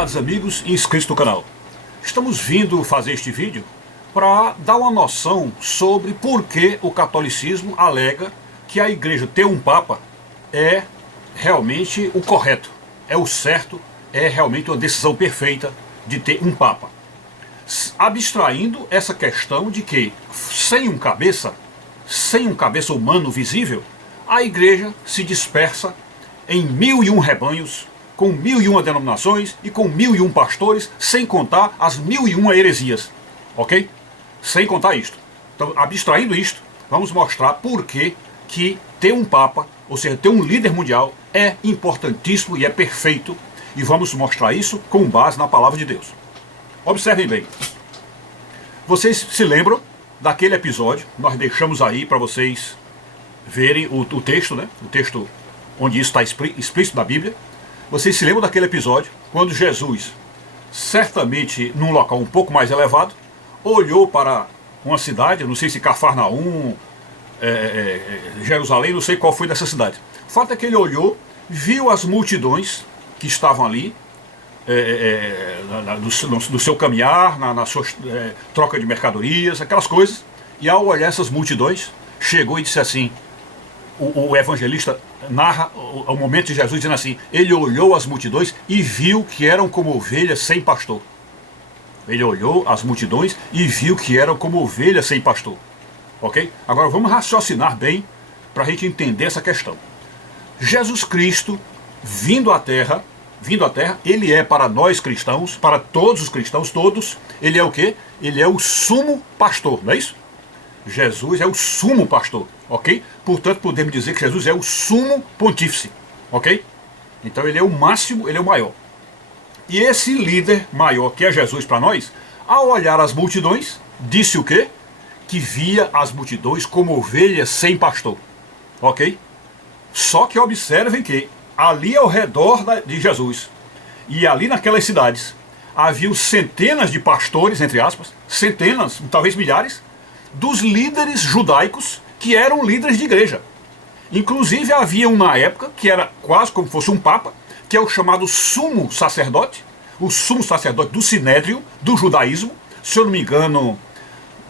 prezados amigos e inscritos no canal. Estamos vindo fazer este vídeo para dar uma noção sobre por que o catolicismo alega que a igreja ter um papa é realmente o correto, é o certo, é realmente uma decisão perfeita de ter um papa. Abstraindo essa questão de que sem um cabeça humano visível, a igreja se dispersa em 1001 rebanhos, com 1001 denominações e com 1001 pastores, sem contar as 1001 heresias, ok? Sem contar isto. Então, abstraindo isto, vamos mostrar por que ter um papa, ou seja, ter um líder mundial, é importantíssimo e é perfeito, e vamos mostrar isso com base na palavra de Deus. Observem bem. Vocês se lembram daquele episódio, nós deixamos aí para vocês verem o texto, né? O texto onde isso está explícito na Bíblia. Vocês se lembram daquele episódio, quando Jesus, certamente num local um pouco mais elevado, olhou para uma cidade, não sei se Cafarnaum, Jerusalém, não sei qual foi dessa cidade. O fato é que ele olhou, viu as multidões que estavam ali, no seu caminhar, na sua troca de mercadorias, aquelas coisas, e ao olhar essas multidões, chegou e disse assim, o evangelista narra o momento de Jesus dizendo assim, ele olhou as multidões e viu que eram como ovelhas sem pastor. Ele olhou as multidões e viu que eram como ovelhas sem pastor. Ok? Agora vamos raciocinar bem para a gente entender essa questão. Jesus Cristo, vindo à Terra, ele é para nós cristãos, para todos os cristãos, todos, ele é o quê? Ele é o sumo pastor, não é isso? Jesus é o sumo pastor, ok? Portanto, podemos dizer que Jesus é o sumo pontífice, ok? Então ele é o máximo, ele é o maior. E esse líder maior que é Jesus para nós, ao olhar as multidões, disse o quê? Que via as multidões como ovelhas sem pastor, ok? Só que observem que ali ao redor de Jesus e ali naquelas cidades haviam centenas de pastores, entre aspas, centenas, talvez milhares, dos líderes judaicos que eram líderes de igreja. Inclusive havia um na época que era quase como se fosse um papa, que é o chamado sumo sacerdote, o sumo sacerdote do Sinédrio, do judaísmo. Se eu não me engano,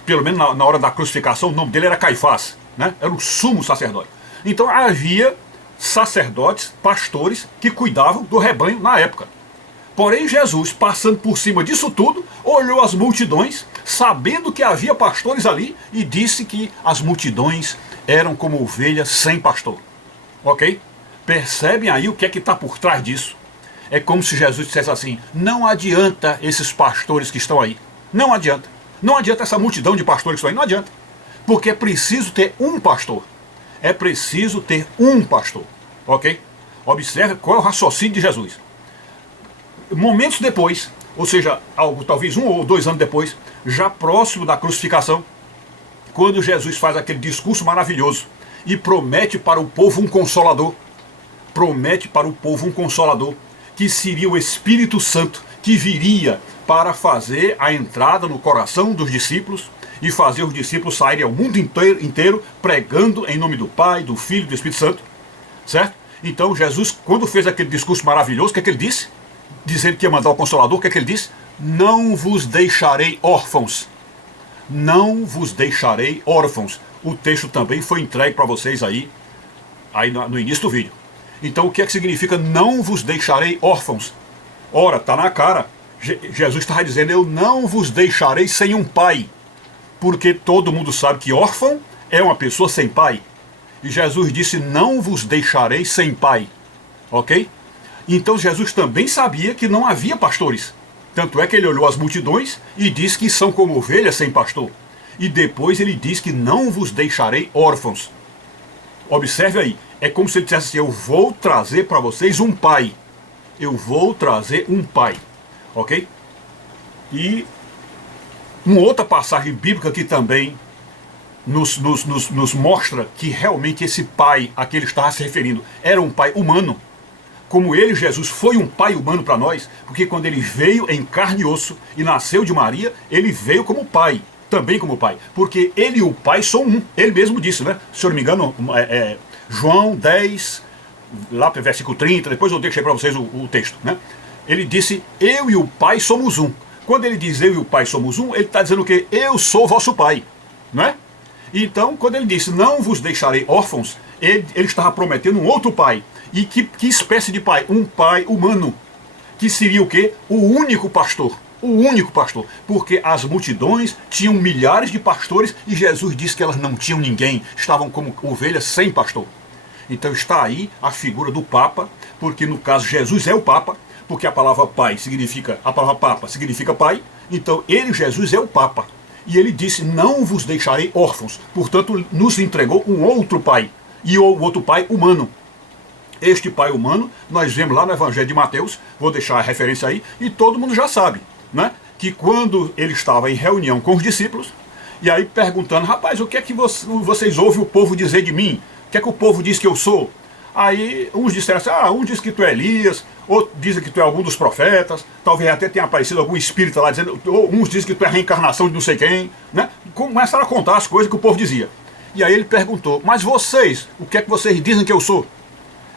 pelo menos na hora da crucificação, o nome dele era Caifás, né? Era o sumo sacerdote. Então havia sacerdotes, pastores que cuidavam do rebanho na época. Porém Jesus, passando por cima disso tudo, olhou as multidões, sabendo que havia pastores ali, e disse que as multidões eram como ovelhas sem pastor. Ok? Percebem aí o que é que está por trás disso? É como se Jesus dissesse assim, não adianta esses pastores que estão aí. Não adianta. Não adianta essa multidão de pastores que estão aí, não adianta. Porque é preciso ter um pastor. É preciso ter um pastor. Ok? Observe qual é o raciocínio de Jesus. Momentos depois, ou seja, talvez 1 ou 2 anos depois, já próximo da crucificação, quando Jesus faz aquele discurso maravilhoso e promete para o povo um consolador, que seria o Espírito Santo, que viria para fazer a entrada no coração dos discípulos e fazer os discípulos saírem ao mundo inteiro pregando em nome do Pai, do Filho e do Espírito Santo, certo? Então Jesus, quando fez aquele discurso maravilhoso, o que é que ele disse? Dizendo que ia mandar o Consolador, o que é que ele disse? Não vos deixarei órfãos. Não vos deixarei órfãos. O texto também foi entregue para vocês aí no início do vídeo. Então o que é que significa não vos deixarei órfãos? Ora, está na cara. Jesus estava dizendo, eu não vos deixarei sem um pai. Porque todo mundo sabe que órfão é uma pessoa sem pai. E Jesus disse, não vos deixarei sem pai. Ok? Então Jesus também sabia que não havia pastores. Tanto é que ele olhou as multidões e disse que são como ovelhas sem pastor. E depois ele diz que não vos deixarei órfãos. Observe aí, é como se ele dissesse assim, eu vou trazer para vocês um pai. Eu vou trazer um pai. Ok? E uma outra passagem bíblica que também nos mostra que realmente esse pai a que ele estava se referindo era um pai humano. Como ele, Jesus, foi um pai humano para nós, porque quando ele veio em carne e osso e nasceu de Maria, ele veio como pai, também como pai, porque ele e o pai são um, ele mesmo disse, né? Se eu não me engano, João 10, lá para o versículo 30, depois eu deixei para vocês o texto, né? Ele disse, eu e o Pai somos um. Quando ele diz eu e o Pai somos um, ele está dizendo que eu sou vosso Pai, não é? Então, quando ele disse, não vos deixarei órfãos, ele estava prometendo um outro Pai. E que espécie de Pai? Um Pai humano, que seria o quê? O único pastor. O único pastor. Porque as multidões tinham milhares de pastores e Jesus disse que elas não tinham ninguém, estavam como ovelhas sem pastor. Então está aí a figura do Papa, porque no caso Jesus é o Papa, porque a palavra Pai significa, a palavra Papa significa Pai, então ele, Jesus, é o Papa. E ele disse, não vos deixarei órfãos, portanto nos entregou um outro Pai, e o outro Pai humano. Este Pai humano, nós vemos lá no Evangelho de Mateus, vou deixar a referência aí, e todo mundo já sabe, né? Que quando ele estava em reunião com os discípulos, e aí perguntando, rapaz, o que é que vocês ouvem o povo dizer de mim? O que é que o povo diz que eu sou? Aí uns disseram assim, um diz que tu é Elias, outro diz que tu é algum dos profetas, talvez até tenha aparecido algum espírito lá dizendo, ou uns dizem que tu é a reencarnação de não sei quem, né? Começaram a contar as coisas que o povo dizia. E aí ele perguntou, mas vocês, o que é que vocês dizem que eu sou?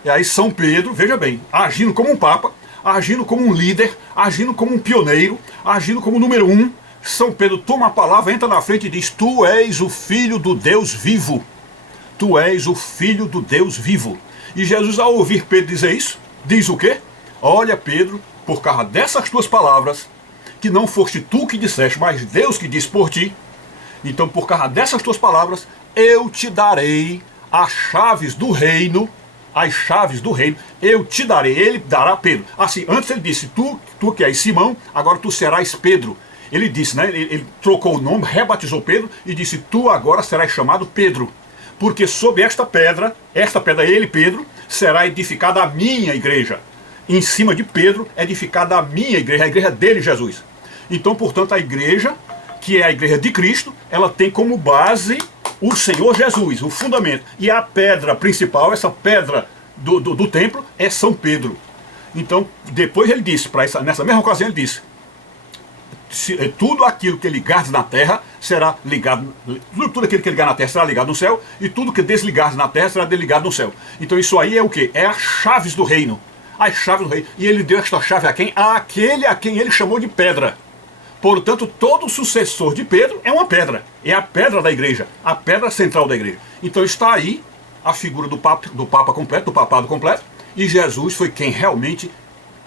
E aí São Pedro, veja bem, agindo como um papa, agindo como um líder, agindo como um pioneiro, agindo como número um, São Pedro toma a palavra, entra na frente e diz, tu és o Filho do Deus vivo. Tu és o Filho do Deus vivo. E Jesus, ao ouvir Pedro dizer isso, diz o quê? Olha, Pedro, por causa dessas tuas palavras, que não foste tu que disseste, mas Deus que disse por ti, então por causa dessas tuas palavras, eu te darei as chaves do reino, as chaves do reino, eu te darei, ele dará a Pedro. Assim, antes ele disse, tu que és Simão, agora tu serás Pedro. Ele disse, né? Ele trocou o nome, rebatizou Pedro e disse, tu agora serás chamado Pedro. Porque sob esta pedra, ele, Pedro, será edificada a minha igreja. Em cima de Pedro, é edificada a minha igreja, a igreja dele, Jesus. Então, portanto, a igreja, que é a igreja de Cristo, ela tem como base o Senhor Jesus, o fundamento. E a pedra principal, essa pedra do templo, é São Pedro. Então, depois ele disse, nessa mesma ocasião ele disse, tudo aquilo que ligares na terra será ligado, tudo aquilo que ligar na terra será ligado no céu, e tudo que desligares na terra será desligado no céu. Então isso aí é o que? É as chaves do reino. As chaves do reino. E ele deu esta chave a quem? Àquele a quem ele chamou de pedra. Portanto, todo sucessor de Pedro é uma pedra. É a pedra da igreja, a pedra central da igreja. Então está aí a figura do Papa completo, do papado completo, e Jesus foi quem realmente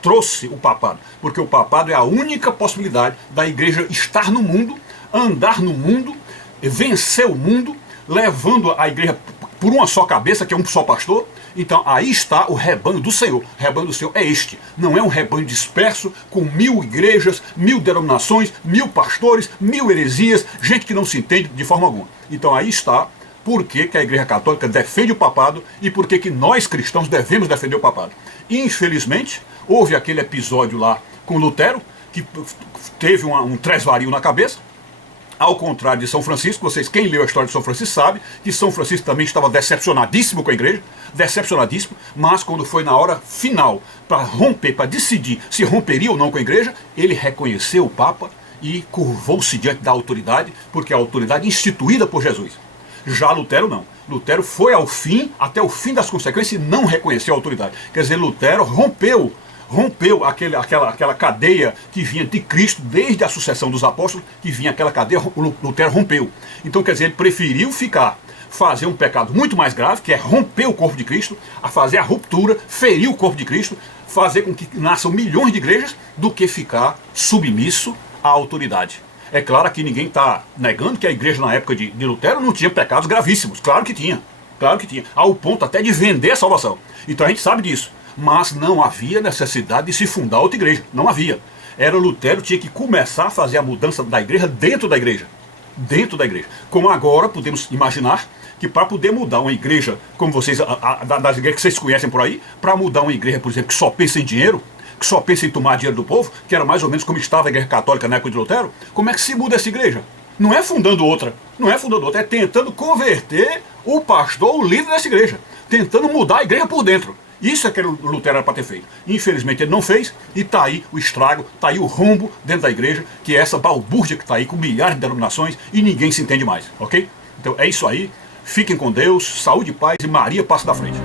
trouxe o papado, porque o papado é a única possibilidade da igreja estar no mundo, andar no mundo, vencer o mundo, levando a igreja por uma só cabeça, que é um só pastor. Então aí está o rebanho do Senhor. O rebanho do Senhor é este. Não é um rebanho disperso, com 1000 igrejas, 1000 denominações, 1000 pastores, 1000 heresias, gente que não se entende de forma alguma. Então aí está por que a Igreja Católica defende o papado e por que nós cristãos devemos defender o papado. Infelizmente, houve aquele episódio lá com Lutero, que teve um tresvario na cabeça. Ao contrário de São Francisco, quem leu a história de São Francisco sabe que São Francisco também estava decepcionadíssimo com a igreja, decepcionadíssimo, mas quando foi na hora final para romper, para decidir se romperia ou não com a igreja, ele reconheceu o Papa e curvou-se diante da autoridade, porque é a autoridade instituída por Jesus. Já Lutero não. Lutero foi ao fim, até o fim das consequências, e não reconheceu a autoridade. Quer dizer, Lutero rompeu aquela cadeia que vinha de Cristo, desde a sucessão dos apóstolos, que vinha aquela cadeia, Lutero rompeu. Então, quer dizer, ele preferiu fazer um pecado muito mais grave, que é romper o corpo de Cristo, a fazer a ruptura, ferir o corpo de Cristo, fazer com que nasçam milhões de igrejas, do que ficar submisso à autoridade. É claro que ninguém está negando que a igreja na época de Lutero não tinha pecados gravíssimos. Claro que tinha, ao ponto até de vender a salvação. Então a gente sabe disso. Mas não havia necessidade de se fundar outra igreja. Não havia. Lutero tinha que começar a fazer a mudança da igreja dentro da igreja. Dentro da igreja. Como agora podemos imaginar que para poder mudar uma igreja, como vocês, das igrejas que vocês conhecem por aí, para mudar uma igreja, por exemplo, que só pensa em dinheiro, que só pensa em tomar dinheiro do povo, que era mais ou menos como estava a igreja católica na época de Lutero, como é que se muda essa igreja? Não é fundando outra, é tentando converter o pastor, o líder dessa igreja, tentando mudar a igreja por dentro. Isso é que o Lutero era para ter feito. Infelizmente ele não fez, e está aí o estrago, está aí o rombo dentro da igreja, que é essa balbúrdia que está aí com milhares de denominações e ninguém se entende mais, ok? Então é isso aí, fiquem com Deus, saúde, paz e Maria passa da frente.